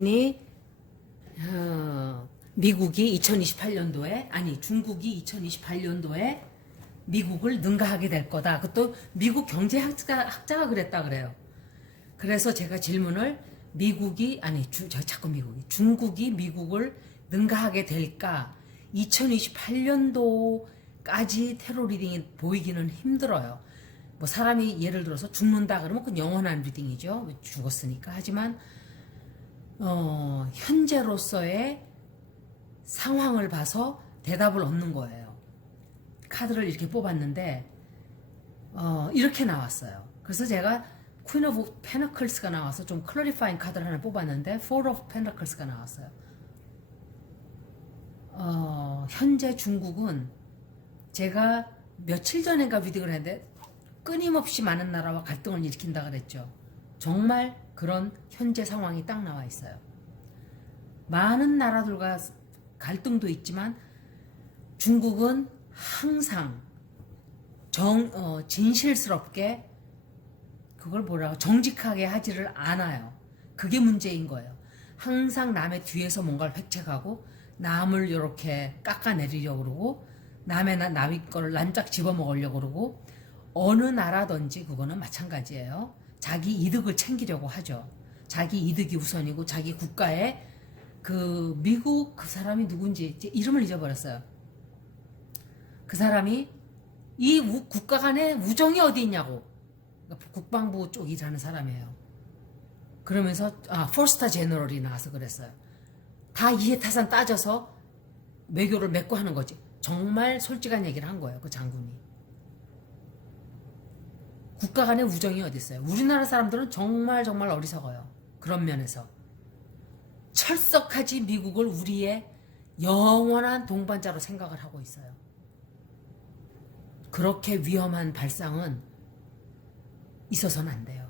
니 미국이 2028년도에 중국이 2028년도에 미국을 능가하게 될 거다. 그것도 미국 경제학자가 그랬다 그래요. 그래서 제가 질문을 중국이 미국을 능가하게 될까? 2028년도까지 테러 리딩이 보이기는 힘들어요. 뭐 사람이 예를 들어서 죽는다 그러면 그건 영원한 리딩이죠. 죽었으니까. 하지만 현재로서의 상황을 봐서 대답을 얻는 거예요. 카드를 이렇게 뽑았는데 이렇게 나왔어요. 그래서 제가 Queen of Pentacles가 나와서 좀 클래리파잉 카드를 하나 뽑았는데 Four of Pentacles가 나왔어요. 현재 중국은 제가 며칠 전인가 리딩을 했는데 끊임없이 많은 나라와 갈등을 일으킨다 그랬죠. 정말 그런 현재 상황이 딱 나와 있어요. 많은 나라들과 갈등도 있지만 중국은 항상 진실스럽게 그걸 정직하게 하지를 않아요. 그게 문제인 거예요. 항상 남의 뒤에서 뭔가를 획책하고 남을 이렇게 깎아내리려고 그러고 남의 거를 란짝 집어먹으려고 그러고 어느 나라든지 그거는 마찬가지예요. 자기 이득을 챙기려고 하죠. 자기 이득이 우선이고 자기 국가의 미국 그 사람이 누군지 이름을 잊어버렸어요. 그 사람이 이 국가 간의 우정이 어디 있냐고. 그러니까 국방부 쪽 일하는 사람이에요. 그러면서 포스타 제너럴이 나와서 그랬어요. 다 이해타산 따져서 외교를 맺고 하는 거지. 정말 솔직한 얘기를 한 거예요. 그 장군이. 국가 간의 우정이 어디 있어요. 우리나라 사람들은 정말 어리석어요. 그런 면에서. 철석하지 미국을 우리의 영원한 동반자로 생각을 하고 있어요. 그렇게 위험한 발상은 있어서는 안 돼요.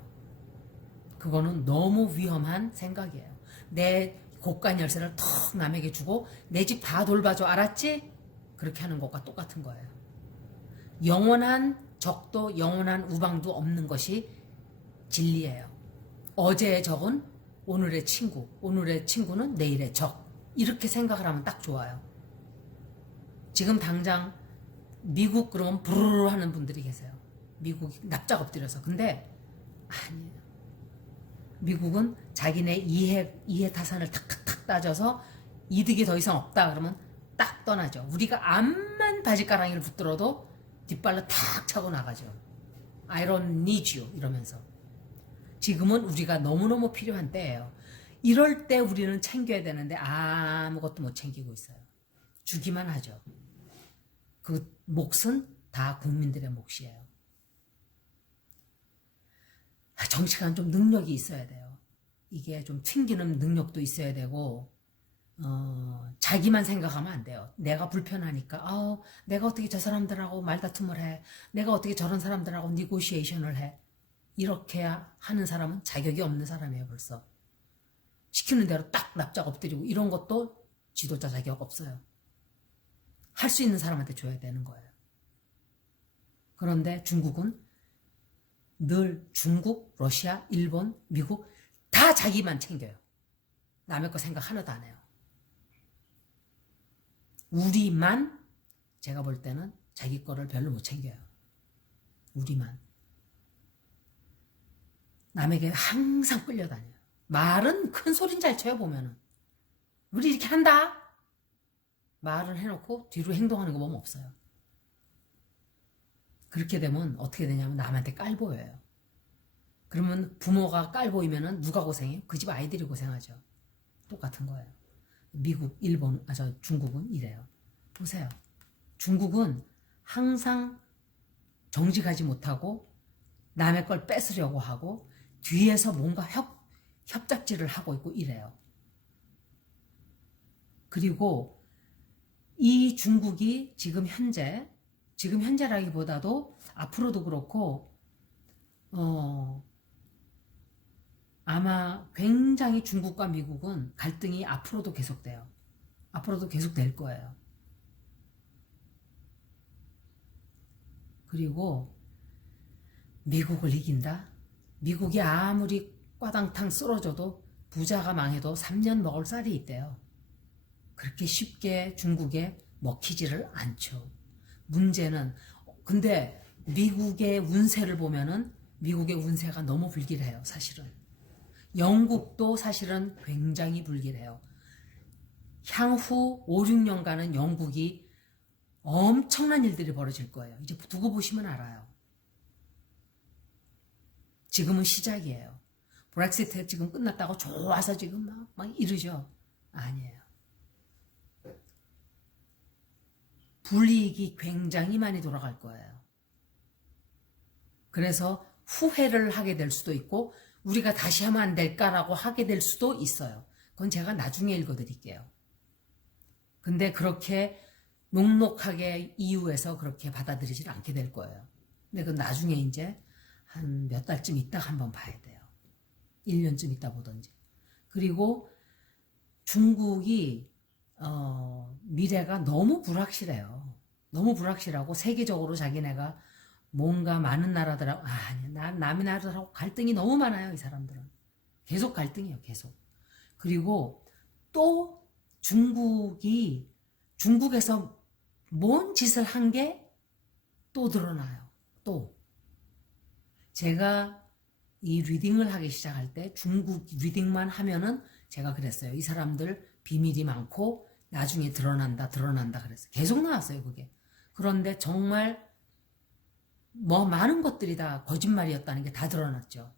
그거는 너무 위험한 생각이에요. 내 곳간 열쇠를 턱 남에게 주고 내 집 다 돌봐줘 알았지? 그렇게 하는 것과 똑같은 거예요. 영원한 적도 영원한 우방도 없는 것이 진리예요. 어제의 적은 오늘의 친구, 오늘의 친구는 내일의 적. 이렇게 생각을 하면 딱 좋아요. 지금 당장 미국 그러면 부르르 하는 분들이 계세요. 미국이 납작 엎드려서. 근데 아니에요. 미국은 자기네 이해타산을 탁탁탁 따져서 이득이 더 이상 없다 그러면 딱 떠나죠. 우리가 암만 바지가랑이를 붙들어도 뒷발로 탁 차고 나가죠. I don't need you 이러면서. 지금은 우리가 너무너무 필요한 때예요. 이럴 때 우리는 챙겨야 되는데 아무것도 못 챙기고 있어요. 주기만 하죠. 그 몫은 다 국민들의 몫이에요. 정치가는 좀 능력이 있어야 돼요. 이게 좀 튕기는 능력도 있어야 되고 자기만 생각하면 안 돼요. 내가 불편하니까 내가 어떻게 저 사람들하고 말다툼을 해. 내가 어떻게 저런 사람들하고 니고시에이션을 해. 이렇게 하는 사람은 자격이 없는 사람이에요. 벌써. 시키는 대로 딱 납작 엎드리고 이런 것도 지도자 자격 없어요. 할 수 있는 사람한테 줘야 되는 거예요. 그런데 중국은 늘 중국, 러시아, 일본, 미국 다 자기만 챙겨요. 남의 거 생각 하나도 안 해요. 우리만 제가 볼 때는 자기 거를 별로 못 챙겨요. 우리만. 남에게 항상 끌려다녀요. 말은 큰 소린 잘 쳐요 보면은. 우리 이렇게 한다. 말을 해놓고 뒤로 행동하는 거 보면 없어요. 그렇게 되면 어떻게 되냐면 남한테 깔보여요. 그러면 부모가 깔보이면은 누가 고생해요? 그 집 아이들이 고생하죠. 똑같은 거예요. 미국, 일본, 중국은 이래요. 보세요. 중국은 항상 정직하지 못하고 남의 걸 뺏으려고 하고 뒤에서 뭔가 협잡질을 하고 있고 이래요. 그리고 이 중국이 지금 현재라기보다도 앞으로도 그렇고 아마 굉장히 중국과 미국은 갈등이 앞으로도 계속돼요. 앞으로도 계속될 거예요. 그리고 미국을 이긴다? 미국이 아무리 꽈당탕 쓰러져도 부자가 망해도 3년 먹을 쌀이 있대요. 그렇게 쉽게 중국에 먹히지를 않죠. 문제는 근데 미국의 운세를 보면은 미국의 운세가 너무 불길해요. 사실은. 영국도 사실은 굉장히 불길해요. 향후 5, 6년간은 영국이 엄청난 일들이 벌어질 거예요. 이제 두고 보시면 알아요. 지금은 시작이에요. 브렉시트 지금 끝났다고 좋아서 지금 막 이러죠. 아니에요. 불이익이 굉장히 많이 돌아갈 거예요. 그래서 후회를 하게 될 수도 있고 우리가 다시 하면 안 될까라고 하게 될 수도 있어요. 그건 제가 나중에 읽어드릴게요. 근데 그렇게 녹록하게 이유에서 그렇게 받아들이질 않게 될 거예요. 근데 그건 나중에 이제 한 몇 달쯤 있다가 한번 봐야 돼요. 1년쯤 있다 보던지. 그리고 중국이 미래가 너무 불확실해요. 너무 불확실하고 세계적으로 자기네가 뭔가 많은 나라들하고 남의 나라들하고 갈등이 너무 많아요. 이 사람들은. 계속 갈등이에요. 계속. 그리고 또 중국에서 뭔 짓을 한 게 또 드러나요. 또. 제가 이 리딩을 하기 시작할 때 중국 리딩만 하면은 제가 그랬어요. 이 사람들 비밀이 많고 나중에 드러난다 그랬어요. 계속 나왔어요. 그게. 그런데 정말 많은 것들이 다 거짓말이었다는 게 다 드러났죠.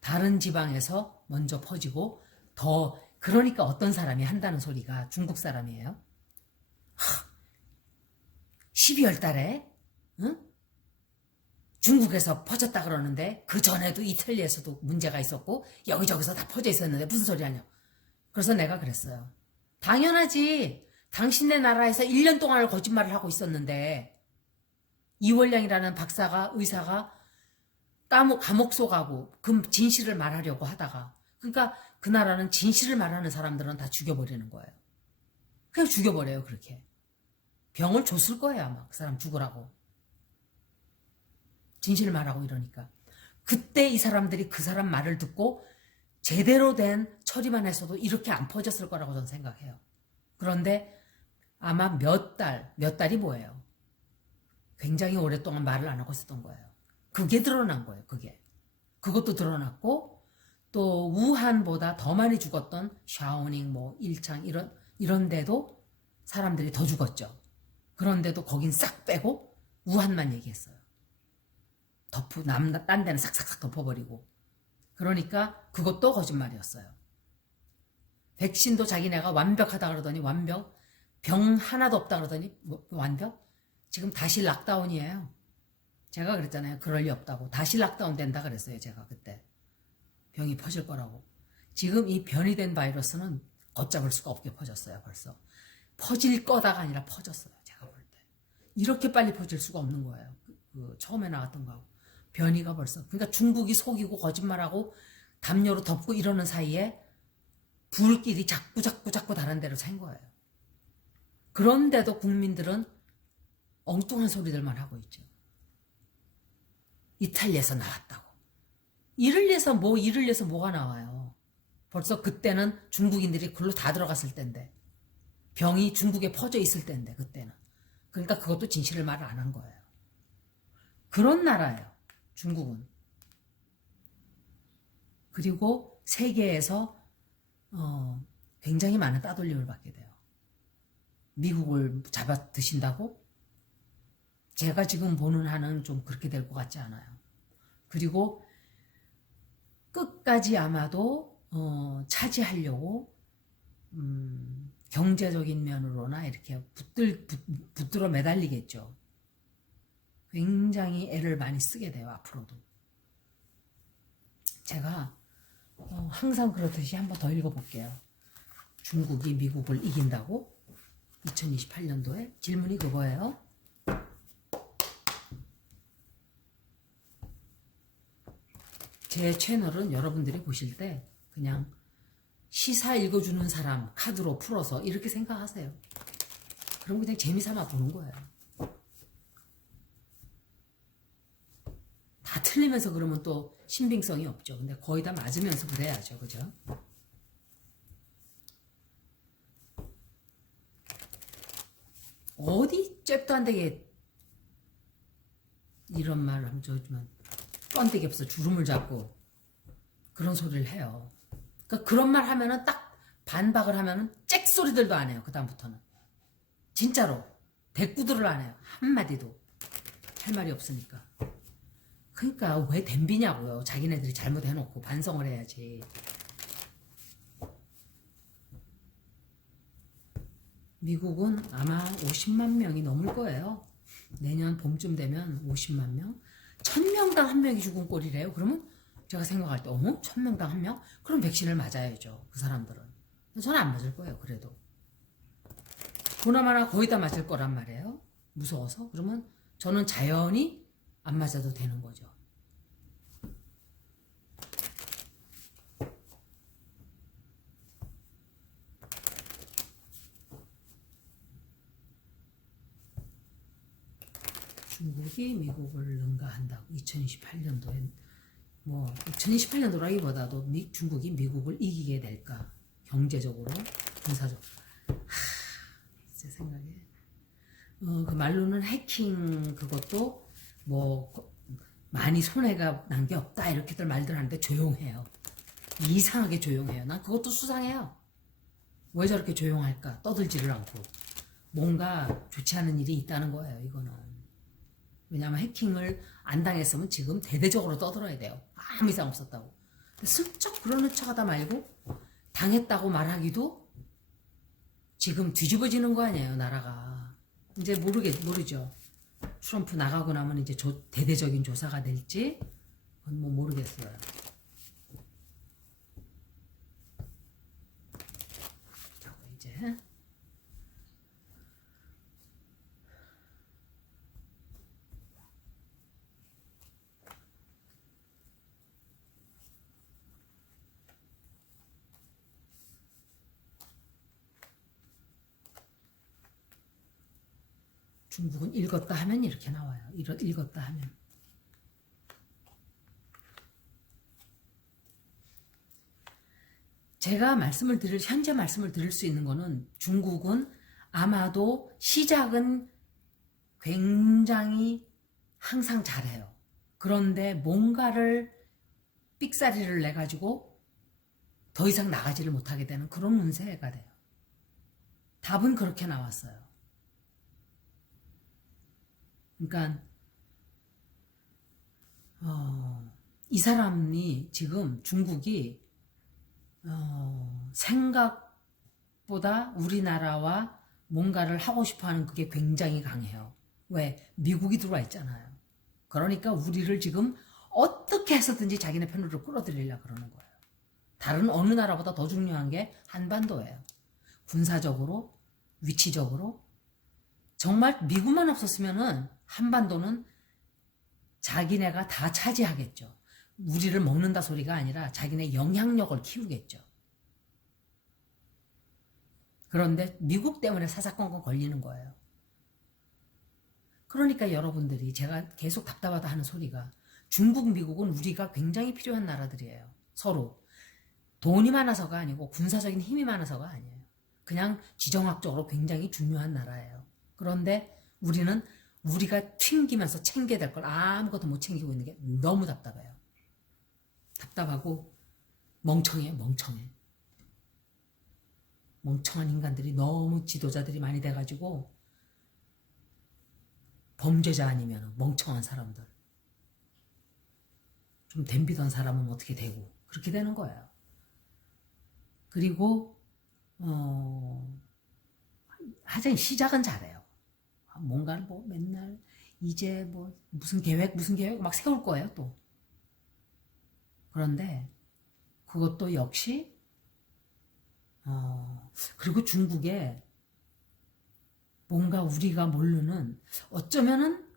다른 지방에서 먼저 퍼지고 그러니까 어떤 사람이 한다는 소리가 중국 사람이에요. 12월 달에 중국에서 퍼졌다 그러는데 그 전에도 이탈리아에서도 문제가 있었고 여기저기서 다 퍼져 있었는데 무슨 소리 하냐. 그래서 내가 그랬어요. 당연하지. 당신네 나라에서 1년 동안을 거짓말을 하고 있었는데 이월량이라는 의사가 감옥 속하고 그 진실을 말하려고 하다가 그러니까 그 나라는 진실을 말하는 사람들은 다 죽여버리는 거예요. 그냥 죽여버려요. 그렇게. 병을 줬을 거예요. 아마 그 사람 죽으라고. 진실을 말하고 이러니까. 그때 이 사람들이 그 사람 말을 듣고 제대로 된 처리만 했어도 이렇게 안 퍼졌을 거라고 저는 생각해요. 그런데 아마 몇 달이 뭐예요? 굉장히 오랫동안 말을 안 하고 있었던 거예요. 그게 드러난 거예요. 그것도 드러났고 또 우한보다 더 많이 죽었던 샤오닝 일창 이런 데도 사람들이 더 죽었죠. 그런데도 거긴 싹 빼고 우한만 얘기했어요. 딴 데는 싹싹싹 덮어버리고. 그러니까 그것도 거짓말이었어요. 백신도 자기네가 완벽하다 그러더니 병 하나도 없다 그러더니 완벽? 지금 다시 락다운이에요. 제가 그랬잖아요. 그럴 리 없다고. 다시 락다운 된다 그랬어요. 제가 그때. 병이 퍼질 거라고. 지금 이 변이된 바이러스는 걷잡을 수가 없게 퍼졌어요. 벌써. 퍼질 거다가 아니라 퍼졌어요. 제가 볼 때. 이렇게 빨리 퍼질 수가 없는 거예요. 처음에 나왔던 거하고. 변이가 벌써. 그러니까 중국이 속이고 거짓말하고 담요로 덮고 이러는 사이에 불길이 자꾸 다른 데로 샌 거예요. 그런데도 국민들은 엉뚱한 소리들만 하고 있죠. 이탈리아에서 나왔다고. 이를 위해서 뭐가 나와요. 벌써 그때는 중국인들이 글로 다 들어갔을 때인데 병이 중국에 퍼져 있을 때인데 그때는. 그러니까 그것도 진실을 말 안 한 거예요. 그런 나라예요. 중국은. 그리고 세계에서 굉장히 많은 따돌림을 받게 돼요. 미국을 잡아 드신다고? 제가 지금 보는 한은 좀 그렇게 될 것 같지 않아요. 그리고 끝까지 아마도 차지하려고 경제적인 면으로나 이렇게 붙들어 매달리겠죠. 굉장히 애를 많이 쓰게 돼요. 앞으로도. 제가 항상 그렇듯이 한번 더 읽어볼게요. 중국이 미국을 이긴다고? 2028년도에 질문이 그거예요. 제 채널은 여러분들이 보실 때 그냥 시사 읽어주는 사람 카드로 풀어서 이렇게 생각하세요. 그럼 그냥 재미삼아 보는 거예요. 다 틀리면서 그러면 또 신빙성이 없죠. 근데 거의 다 맞으면서 그래야죠. 그죠? 어디 잽도 안 되게 이런 말 하면 저지만 뻔데기 없어 주름을 잡고 그런 소리를 해요. 그러니까 그런 말 하면은 딱 반박을 하면은 잭 소리들도 안 해요. 그 다음부터는 진짜로 대꾸들을 안 해요. 한마디도 할 말이 없으니까. 그러니까 왜 덤비냐고요. 자기네들이 잘못해놓고 반성을 해야지. 미국은 아마 50만 명이 넘을 거예요. 내년 봄쯤 되면 50만 명. 1000명당 한 명이 죽은 꼴이래요. 그러면 제가 생각할 때 어머? 1000명당 한 명? 그럼 백신을 맞아야죠. 그 사람들은. 저는 안 맞을 거예요. 그래도. 보나마나 거의 다 맞을 거란 말이에요. 무서워서. 그러면 저는 자연히 안 맞아도 되는 거죠. 중국이 미국을 능가한다고 2028년도에 뭐 2028년도라기보다도 중국이 미국을 이기게 될까 경제적으로 군사적으로 제 생각에 그 말로는 해킹 그것도 뭐 많이 손해가 난 게 없다 이렇게들 말들 하는데 조용해요. 이상하게 조용해요. 난 그것도 수상해요. 왜 저렇게 조용할까? 떠들지를 않고 뭔가 좋지 않은 일이 있다는 거예요. 이거는. 왜냐하면 해킹을 안 당했으면 지금 대대적으로 떠들어야 돼요. 아무 이상 없었다고. 슬쩍 그러는 척하다 말고 당했다고 말하기도 지금 뒤집어지는 거 아니에요. 나라가. 이제 모르죠. 트럼프 나가고 나면 이제 대대적인 조사가 될지 그건 뭐 모르겠어요. 이제 중국은 읽었다 하면 이렇게 나와요. 읽었다 하면. 제가 현재 말씀을 드릴 수 있는 거는 중국은 아마도 시작은 굉장히 항상 잘해요. 그런데 뭔가를 삑사리를 내가지고 더 이상 나가지를 못하게 되는 그런 운세가 돼요. 답은 그렇게 나왔어요. 그러니까 이 사람이 지금 중국이 생각보다 우리나라와 뭔가를 하고 싶어하는 그게 굉장히 강해요. 왜? 미국이 들어와 있잖아요. 그러니까 우리를 지금 어떻게 해서든지 자기네 편으로 끌어들이려고 그러는 거예요. 다른 어느 나라보다 더 중요한 게 한반도예요. 군사적으로, 위치적으로. 정말 미국만 없었으면은 한반도는 자기네가 다 차지하겠죠. 우리를 먹는다 소리가 아니라 자기네 영향력을 키우겠죠. 그런데 미국 때문에 사사건건 걸리는 거예요. 그러니까 여러분들이 제가 계속 답답하다 하는 소리가 중국, 미국은 우리가 굉장히 필요한 나라들이에요. 서로. 돈이 많아서가 아니고 군사적인 힘이 많아서가 아니에요. 그냥 지정학적으로 굉장히 중요한 나라예요. 그런데 우리는 우리가 튕기면서 챙겨야 될 걸 아무것도 못 챙기고 있는 게 너무 답답해요. 답답하고 멍청해요. 멍청한 인간들이 너무 지도자들이 많이 돼가지고 범죄자 아니면 멍청한 사람들 좀 덤비던 사람은 어떻게 되고 그렇게 되는 거예요. 그리고 하여튼 시작은 잘해요. 뭔가를 뭐 맨날 이제 뭐 무슨 계획 막 세울 거예요 또. 그런데 그것도 역시 그리고 중국에 뭔가 우리가 모르는 어쩌면은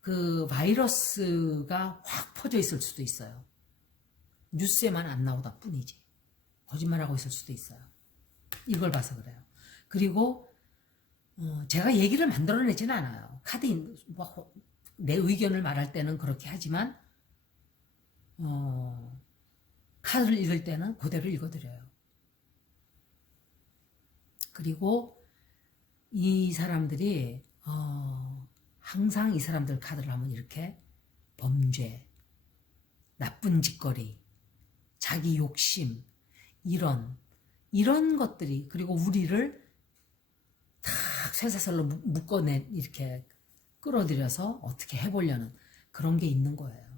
그 바이러스가 확 퍼져 있을 수도 있어요. 뉴스에만 안 나오다 뿐이지. 거짓말하고 있을 수도 있어요. 이걸 봐서 그래요. 그리고 제가 얘기를 만들어내지는 않아요. 내 의견을 말할 때는 그렇게 하지만 카드를 읽을 때는 그대로 읽어드려요. 그리고 이 사람들이 항상 이 사람들 카드를 하면 이렇게 범죄, 나쁜 짓거리, 자기 욕심, 이런 것들이, 그리고 우리를 탁 쇠사슬로 묶어내 이렇게 끌어들여서 어떻게 해보려는 그런 게 있는 거예요.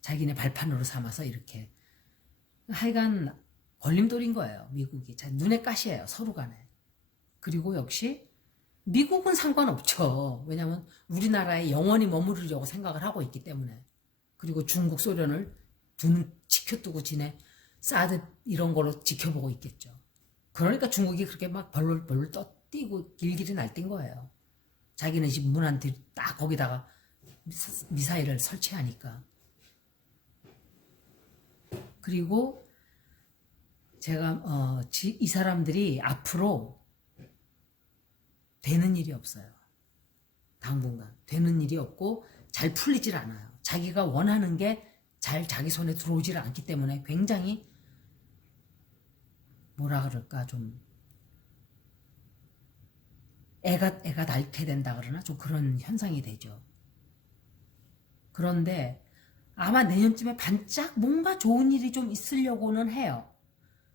자기네 발판으로 삼아서 이렇게. 하여간 걸림돌인 거예요, 미국이. 눈에 가시예요, 서로 간에. 그리고 역시 미국은 상관없죠. 왜냐하면 우리나라에 영원히 머무르려고 생각을 하고 있기 때문에. 그리고 중국, 소련을 지켜두고 지내 사드 이런 걸로 지켜보고 있겠죠. 그러니까 중국이 그렇게 막 벌벌 떠뛰고 길길이 날뛴 거예요. 자기네 집 문 안 뒤 딱 거기다가 미사일을 설치하니까. 그리고 제가 이 사람들이 앞으로 되는 일이 없어요. 당분간 되는 일이 없고 잘 풀리질 않아요. 자기가 원하는 게 잘 자기 손에 들어오질 않기 때문에 굉장히 뭐라 그럴까, 좀 애가 닳게 된다 그러나, 좀 그런 현상이 되죠. 그런데 아마 내년쯤에 반짝 뭔가 좋은 일이 좀 있으려고는 해요.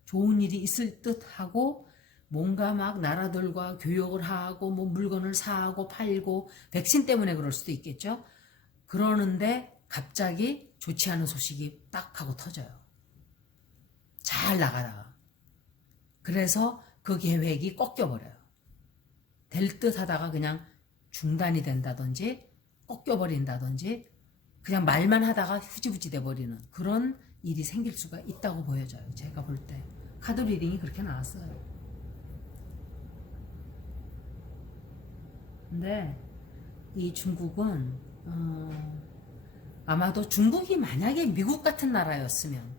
좋은 일이 있을 듯하고, 뭔가 막 나라들과 교역을 하고 뭐 물건을 사고 팔고, 백신 때문에 그럴 수도 있겠죠. 그러는데 갑자기 좋지 않은 소식이 딱 하고 터져요. 잘 나가다가. 그래서 그 계획이 꺾여버려요. 될 듯 하다가 그냥 중단이 된다든지 꺾여버린다든지 그냥 말만 하다가 후지부지 돼버리는 그런 일이 생길 수가 있다고 보여져요. 제가 볼 때 카드 리딩이 그렇게 나왔어요. 근데 이 중국은 아마도 중국이 만약에 미국 같은 나라였으면,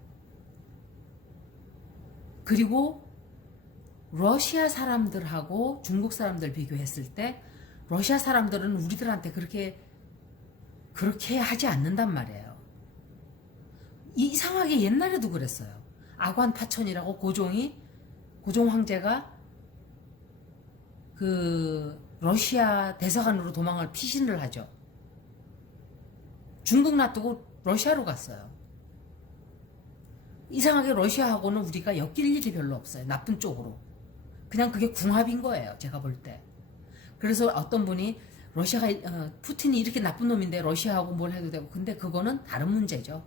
그리고 러시아 사람들하고 중국 사람들 비교했을 때 러시아 사람들은 우리들한테 그렇게 하지 않는단 말이에요. 이상하게 옛날에도 그랬어요. 아관 파천이라고 고종 황제가 그 러시아 대사관으로 도망을 피신을 하죠. 중국 놔두고 러시아로 갔어요. 이상하게 러시아하고는 우리가 엮일 일이 별로 없어요. 나쁜 쪽으로. 그냥 그게 궁합인 거예요. 제가 볼 때. 그래서 어떤 분이 푸틴이 이렇게 나쁜 놈인데 러시아하고 뭘 해도 되고, 근데 그거는 다른 문제죠.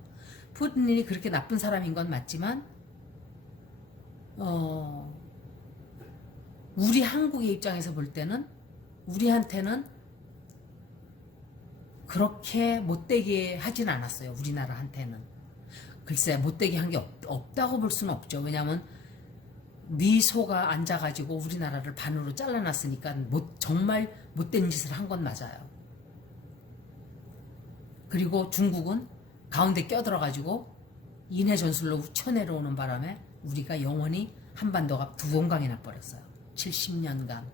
푸틴이 그렇게 나쁜 사람인 건 맞지만 우리 한국의 입장에서 볼 때는 우리한테는 그렇게 못되게 하진 않았어요. 우리나라한테는. 글쎄 못되게 한 게 없다고 볼 수는 없죠. 왜냐하면 미소가 앉아가지고 우리나라를 반으로 잘라놨으니까 정말 못된 짓을 한 건 맞아요. 그리고 중국은 가운데 껴들어가지고 인해 전술로 쳐내려오는 바람에 우리가 영원히 한반도가 두 공강이 나버렸어요. 70년간.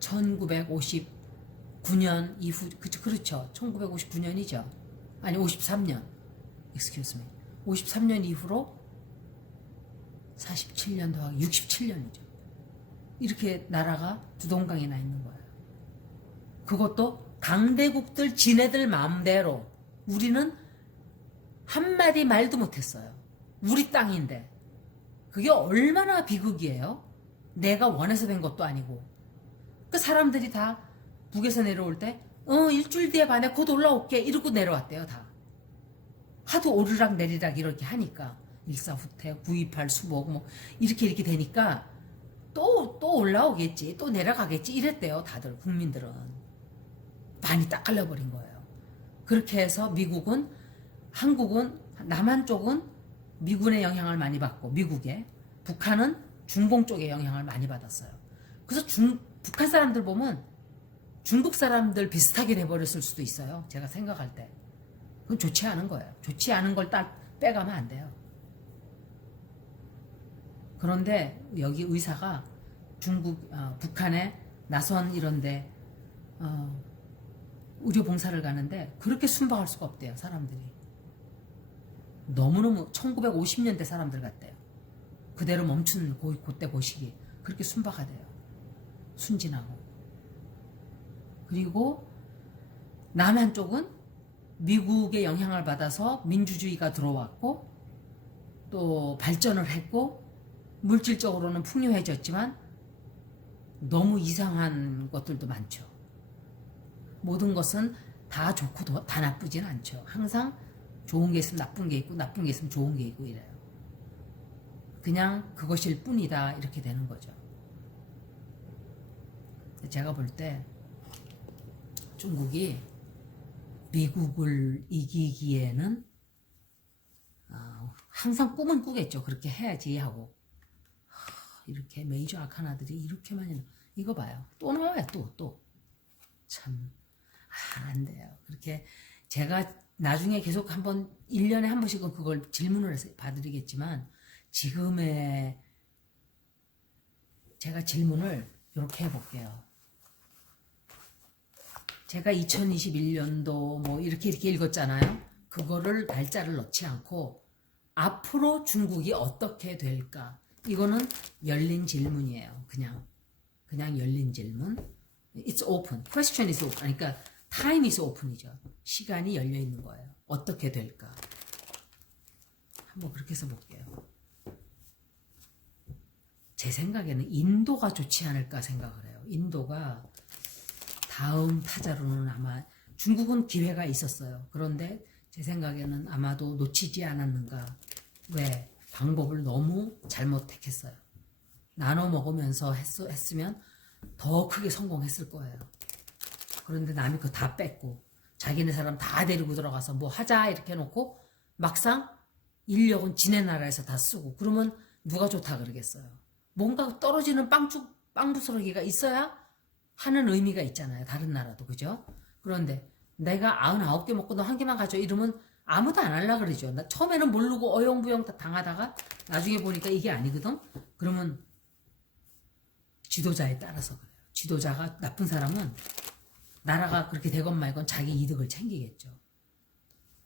1959년 이후, 그렇죠. 1959년이죠. 아니 53년. excuse me. 53년 이후로 47년 더하기 67년이죠. 이렇게 나라가 두 동강이 나 있는 거예요. 그것도 강대국들 지네들 마음대로. 우리는 한마디 말도 못했어요. 우리 땅인데. 그게 얼마나 비극이에요. 내가 원해서 된 것도 아니고. 그 사람들이 다 북에서 내려올 때 일주일 뒤에 반에 곧 올라올게 이러고 내려왔대요. 다. 하도 오르락 내리락 이렇게 하니까 일사후퇴 9.28 수복 뭐 이렇게 되니까 또 올라오겠지, 또 내려가겠지 이랬대요. 다들 국민들은. 많이 딱 갈려버린 거예요. 그렇게 해서 한국은 남한 쪽은 미군의 영향을 많이 받고, 미국에, 북한은 중공 쪽의 영향을 많이 받았어요. 그래서 북한 사람들 보면 중국 사람들 비슷하게 돼버렸을 수도 있어요. 제가 생각할 때. 그건 좋지 않은 거예요. 좋지 않은 걸 딱 빼가면 안 돼요. 그런데 여기 의사가 북한에 나선 이런데 의료 봉사를 가는데 그렇게 순박할 수가 없대요. 사람들이. 너무너무 1950년대 사람들 같대요. 그대로 멈춘 그때 보시기 그렇게 순박하대요. 순진하고. 그리고 남한 쪽은 미국의 영향을 받아서 민주주의가 들어왔고 또 발전을 했고 물질적으로는 풍요해졌지만 너무 이상한 것들도 많죠. 모든 것은 다 좋고 다 나쁘진 않죠. 항상 좋은 게 있으면 나쁜 게 있고 나쁜 게 있으면 좋은 게 있고 이래요. 그냥 그것일 뿐이다 이렇게 되는 거죠. 제가 볼 때 중국이 미국을 이기기에는 항상 꿈은 꾸겠죠. 그렇게 해야지 하고 이렇게 메이저 아카나들이 이렇게 많이 이거 봐요. 또 나와요. 또 참 안 돼요. 그렇게 제가 나중에 계속 한번 1년에 한 번씩은 그걸 질문을 해서 봐드리겠지만 지금의 제가 질문을 이렇게 해볼게요. 제가 2021년도 뭐 이렇게 읽었잖아요. 그거를 날짜를 넣지 않고 앞으로 중국이 어떻게 될까? 이거는 열린 질문이에요. 그냥 열린 질문. It's open. Question is open. 그러니까 time is open이죠. 시간이 열려 있는 거예요. 어떻게 될까? 한번 그렇게 해서 볼게요. 제 생각에는 인도가 좋지 않을까 생각을 해요. 인도가 다음 타자로는 아마 중국은 기회가 있었어요. 그런데 제 생각에는 아마도 놓치지 않았는가. 왜? 방법을 너무 잘못 택했어요. 나눠 먹으면서 했으면 더 크게 성공했을 거예요. 그런데 남이 그거 다 뺐고 자기네 사람 다 데리고 들어가서 뭐 하자 이렇게 해놓고 막상 인력은 지네 나라에서 다 쓰고 그러면 누가 좋다 그러겠어요. 뭔가 떨어지는 빵 부스러기가 있어야 하는 의미가 있잖아요. 다른 나라도 그죠? 그런데 내가 99개 먹고 너 한 개만 가져 이러면 아무도 안 하려고 그러죠. 나 처음에는 모르고 어영부영 다 당하다가 나중에 보니까 이게 아니거든. 그러면 지도자에 따라서 그래요. 지도자가 나쁜 사람은 나라가 그렇게 되건 말건 자기 이득을 챙기겠죠.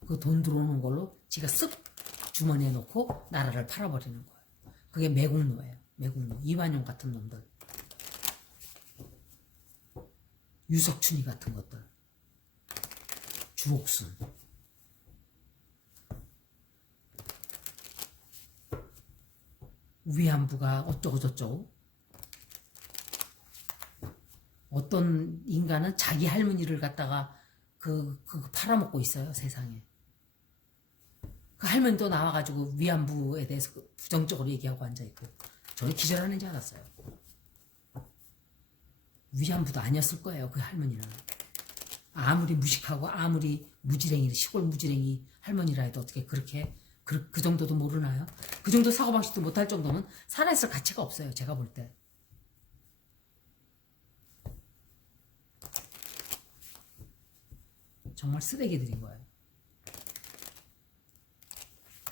그 돈 들어오는 걸로 지가 쓱 주머니에 넣고 나라를 팔아버리는 거예요. 그게 매국노예요. 매국노. 이완용 같은 놈들. 유석춘이 같은 것들. 주옥순. 위안부가 어쩌고 저쩌고. 어떤 인간은 자기 할머니를 갖다가 팔아먹고 있어요, 세상에. 그 할머니도 나와가지고 위안부에 대해서 부정적으로 얘기하고 앉아있고. 저는 기절하는 줄 알았어요. 위안부도 아니었을 거예요, 그 할머니는. 아무리 무식하고 아무리 무지랭이, 시골 무지랭이 할머니라 해도 어떻게 그렇게, 그 정도도 모르나요? 그 정도 사고방식도 못할 정도면 살아있을 가치가 없어요, 제가 볼 때. 정말 쓰레기들인 거예요.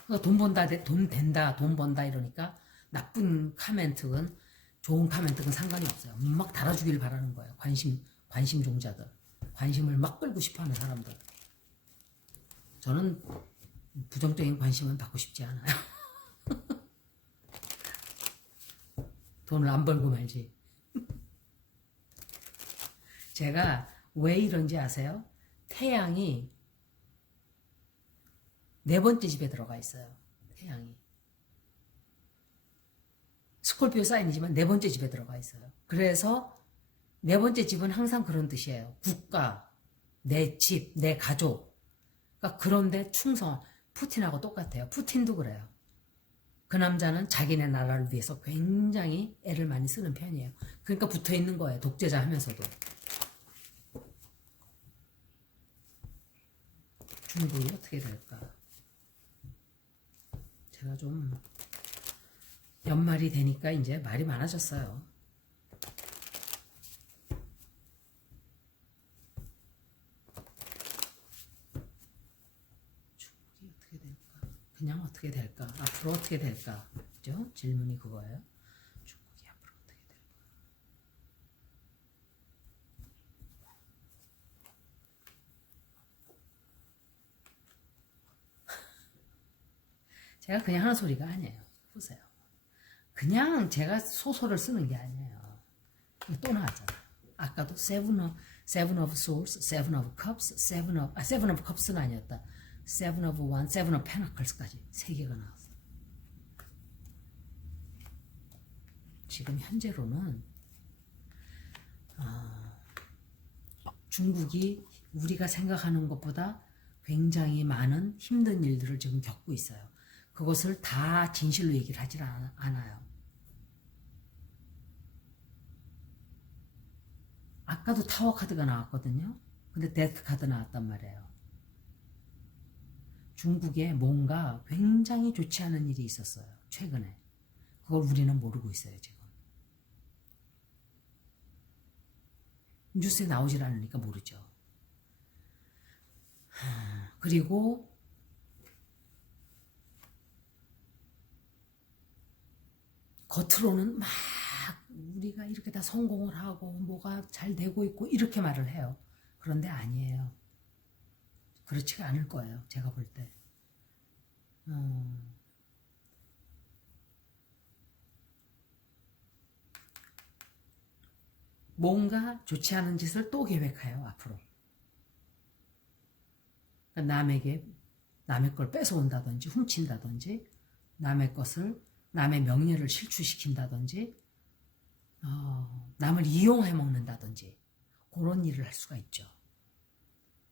그러니까 돈 된다, 돈 번다 이러니까 나쁜 카멘트건 좋은 카멘트건 상관이 없어요. 막 달아주길 바라는 거예요. 관심 종자들. 관심을 막 끌고 싶어 하는 사람들. 저는 부정적인 관심은 받고 싶지 않아요. 돈을 안 벌고 말지. 제가 왜 이런지 아세요? 태양이 4번째 집에 들어가 있어요. 태양이. 스콜피오 사인이지만 4번째 집에 들어가 있어요. 그래서 4번째 집은 항상 그런 뜻이에요. 국가, 내 집, 내 가족. 그러니까 그런데 충성. 푸틴하고 똑같아요. 푸틴도 그래요. 그 남자는 자기네 나라를 위해서 굉장히 애를 많이 쓰는 편이에요. 그러니까 붙어 있는 거예요. 독재자 하면서도. 중국이 어떻게 될까? 제가 좀 연말이 되니까 이제 말이 많아졌어요. 중국이 어떻게 될까? 그냥 어떻게 될까? 앞으로 어떻게 될까? 그죠? 질문이 그거예요. 중국이 앞으로 어떻게 될까? 제가 그냥 하는 소리가 아니에요. 보세요. 그냥 제가 소설을 쓰는 게 아니에요. 이거 또 나왔잖아. 아까도 seven of swords, seven of cups, seven of cups는 아니었다. seven of one, seven of pentacles까지 3개가 나왔어. 지금 현재로는 중국이 우리가 생각하는 것보다 굉장히 많은 힘든 일들을 지금 겪고 있어요. 그것을 다 진실로 얘기를 하질 않아요. 아까도 타워 카드가 나왔거든요. 근데 데스 카드 나왔단 말이에요. 중국에 뭔가 굉장히 좋지 않은 일이 있었어요. 최근에. 그걸 우리는 모르고 있어요, 지금. 뉴스에 나오질 않으니까 모르죠. 그리고 겉으로는 막 우리가 이렇게 다 성공을 하고 뭐가 잘 되고 있고 이렇게 말을 해요. 그런데 아니에요. 그렇지가 않을 거예요. 제가 볼 때. 뭔가 좋지 않은 짓을 또 계획해요. 앞으로. 그러니까 남의 걸 뺏어온다든지 훔친다든지 남의 명예를 실추시킨다든지 남을 이용해 먹는다든지 그런 일을 할 수가 있죠.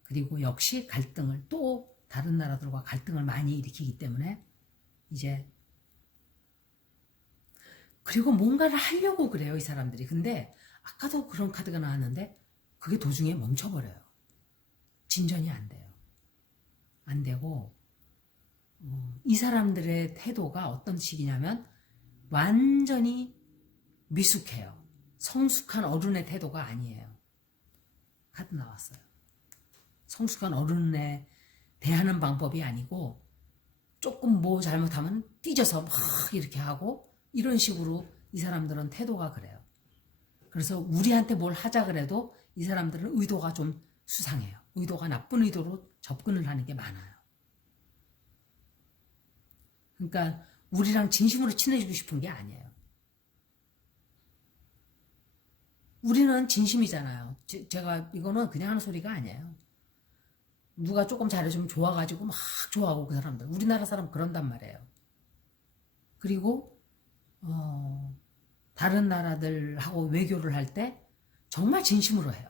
그리고 역시 갈등을 또 다른 나라들과 갈등을 많이 일으키기 때문에 이제 그리고 뭔가를 하려고 그래요. 이 사람들이. 근데 아까도 그런 카드가 나왔는데 그게 도중에 멈춰버려요. 진전이 안 돼요. 안 되고 이 사람들의 태도가 어떤 식이냐면 완전히 미숙해요. 성숙한 어른의 태도가 아니에요. 카드 나왔어요. 성숙한 어른에 대하는 방법이 아니고 조금 뭐 잘못하면 삐져서 막 이렇게 하고 이런 식으로 이 사람들은 태도가 그래요. 그래서 우리한테 뭘 하자 그래도 이 사람들은 의도가 좀 수상해요. 의도가 나쁜 의도로 접근을 하는 게 많아요. 그러니까 우리랑 진심으로 친해지고 싶은 게 아니에요. 우리는 진심이잖아요. 제가 이거는 그냥 하는 소리가 아니에요. 누가 조금 잘해주면 좋아가지고 막 좋아하고 그 사람들. 우리나라 사람 그런단 말이에요. 그리고 다른 나라들하고 외교를 할 때 정말 진심으로 해요.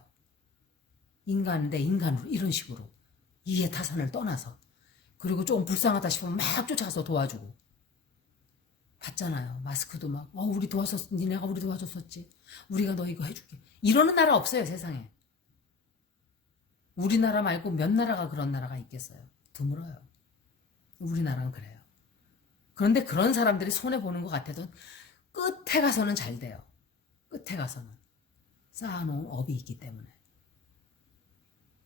인간 대 인간으로 이런 식으로 이해타산을 떠나서 그리고 조금 불쌍하다 싶으면 막 쫓아가서 도와주고 봤잖아요. 마스크도 막 우리 도와줬 니네가 우리 도와줬었지. 우리가 너 이거 해줄게. 이러는 나라 없어요 세상에. 우리나라 말고 몇 나라가 그런 나라가 있겠어요. 드물어요. 우리나라는 그래요. 그런데 그런 사람들이 손해보는 것 같아도 끝에 가서는 잘 돼요. 끝에 가서는. 쌓아놓은 업이 있기 때문에.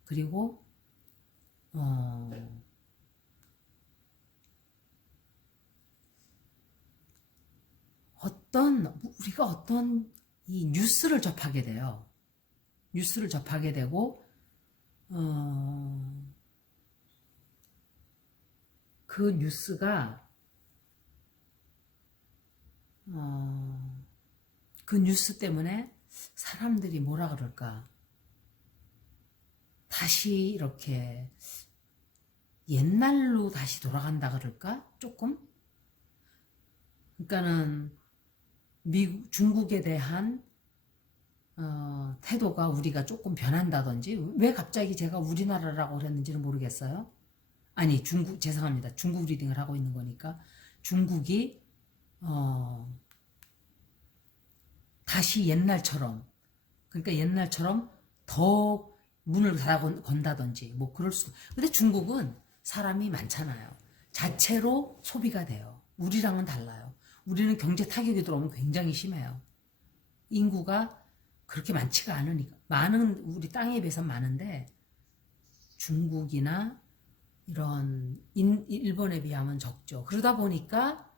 그리고 우리가 어떤 이 뉴스를 접하게 돼요. 뉴스를 접하게 되고 그 뉴스가 그 뉴스 때문에 사람들이 뭐라 그럴까 다시 이렇게 옛날로 다시 돌아간다 그럴까 조금 그러니까는 중국에 대한 태도가 우리가 조금 변한다든지 왜 갑자기 제가 우리나라라고 그랬는지는 모르겠어요. 아니 죄송합니다. 중국 리딩을 하고 있는 거니까 중국이 다시 옛날처럼 그러니까 옛날처럼 더 문을 닫아 건다든지 뭐 그럴 수도. 근데 중국은 사람이 많잖아요. 자체로 소비가 돼요. 우리랑은 달라요. 우리는 경제 타격이 들어오면 굉장히 심해요. 인구가 그렇게 많지가 않으니까 많은 우리 땅에 비해서 많은데 중국이나 이런 일본에 비하면 적죠. 그러다 보니까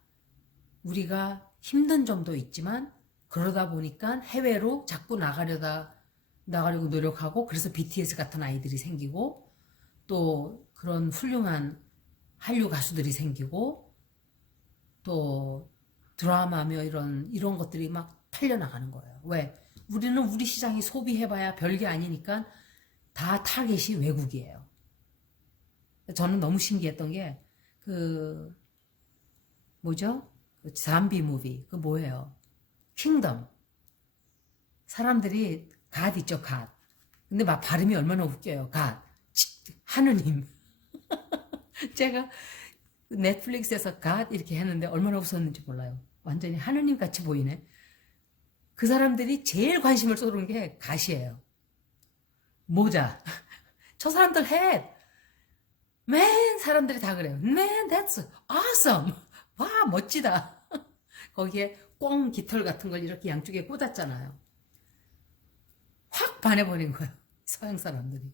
우리가 힘든 점도 있지만 그러다 보니까 해외로 자꾸 나가려고 노력하고 그래서 BTS 같은 아이들이 생기고 또 그런 훌륭한 한류 가수들이 생기고 또 드라마며 이런 것들이 막 팔려나가는 거예요. 왜? 우리는 우리 시장이 소비해봐야 별게 아니니까 다 타겟이 외국이에요. 저는 너무 신기했던 게 그 뭐죠? 그 잠비 무비 그 뭐예요? 킹덤. 사람들이 갓 있죠, 갓. 근데 막 발음이 얼마나 웃겨요. 갓. 하느님. 제가 넷플릭스에서 갓 이렇게 했는데 얼마나 웃었는지 몰라요. 완전히 하느님 같이 보이네. 그 사람들이 제일 관심을 쏟은 게 갓이에요. 모자. 저 사람들 해. Man, 사람들이 다 그래요. Man, that's awesome. 와, 멋지다. 거기에 꽁 깃털 같은 걸 이렇게 양쪽에 꽂았잖아요. 확 반해버린 거예요. 서양 사람들이.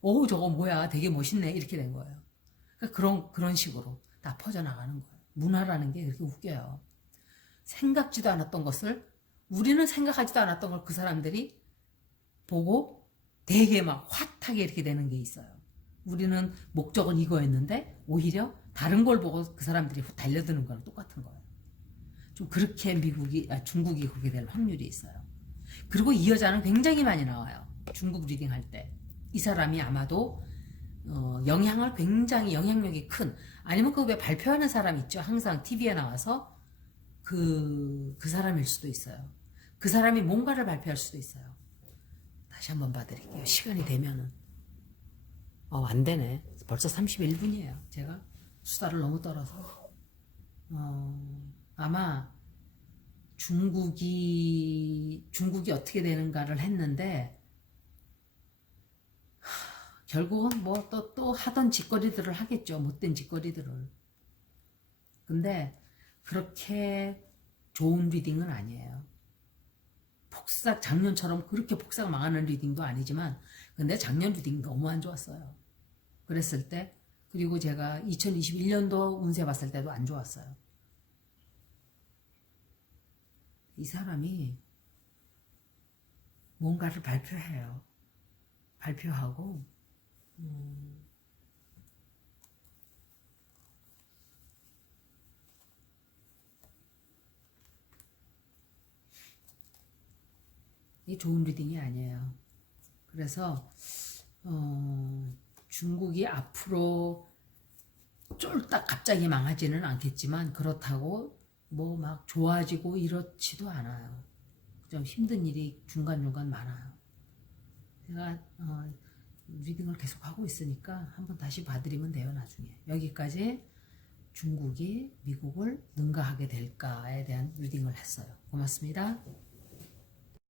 오, 저거 뭐야. 되게 멋있네. 이렇게 된 거예요. 그러니까 그런 식으로 다 퍼져나가는 거예요. 문화라는 게 그렇게 웃겨요. 생각지도 않았던 것을, 우리는 생각하지도 않았던 걸 그 사람들이 보고 되게 막 핫하게 이렇게 되는 게 있어요. 우리는 목적은 이거였는데 오히려 다른 걸 보고 그 사람들이 달려드는 거랑 똑같은 거예요. 좀 그렇게 중국이 그렇게 될 확률이 있어요. 그리고 이 여자는 굉장히 많이 나와요. 중국 리딩 할 때. 이 사람이 아마도 영향을 굉장히 영향력이 큰, 아니면 그 왜 발표하는 사람 있죠. 항상 TV에 나와서 그 사람일 수도 있어요. 그 사람이 뭔가를 발표할 수도 있어요. 다시 한번 봐드릴게요. 시간이 되면은. 안 되네. 벌써 31분이에요. 제가 수다를 너무 떨어서. 아마 중국이 어떻게 되는가를 했는데, 결국은 뭐 또 하던 짓거리들을 하겠죠. 못된 짓거리들을. 근데 그렇게 좋은 리딩은 아니에요. 작년처럼 그렇게 폭삭 망하는 리딩도 아니지만, 근데 작년 리딩 너무 안 좋았어요. 그랬을 때, 그리고 제가 2021년도 운세 봤을 때도 안 좋았어요. 이 사람이 뭔가를 발표해요. 발표하고, 이게 좋은 리딩이 아니에요. 그래서 중국이 앞으로 쫄딱 갑자기 망하지는 않겠지만, 그렇다고 뭐 막 좋아지고 이렇지도 않아요. 좀 힘든 일이 중간중간 많아요. 제가 리딩을 계속 하고 있으니까 한번 다시 봐드리면 돼요. 나중에. 여기까지 중국이 미국을 능가하게 될까에 대한 리딩을 했어요. 고맙습니다.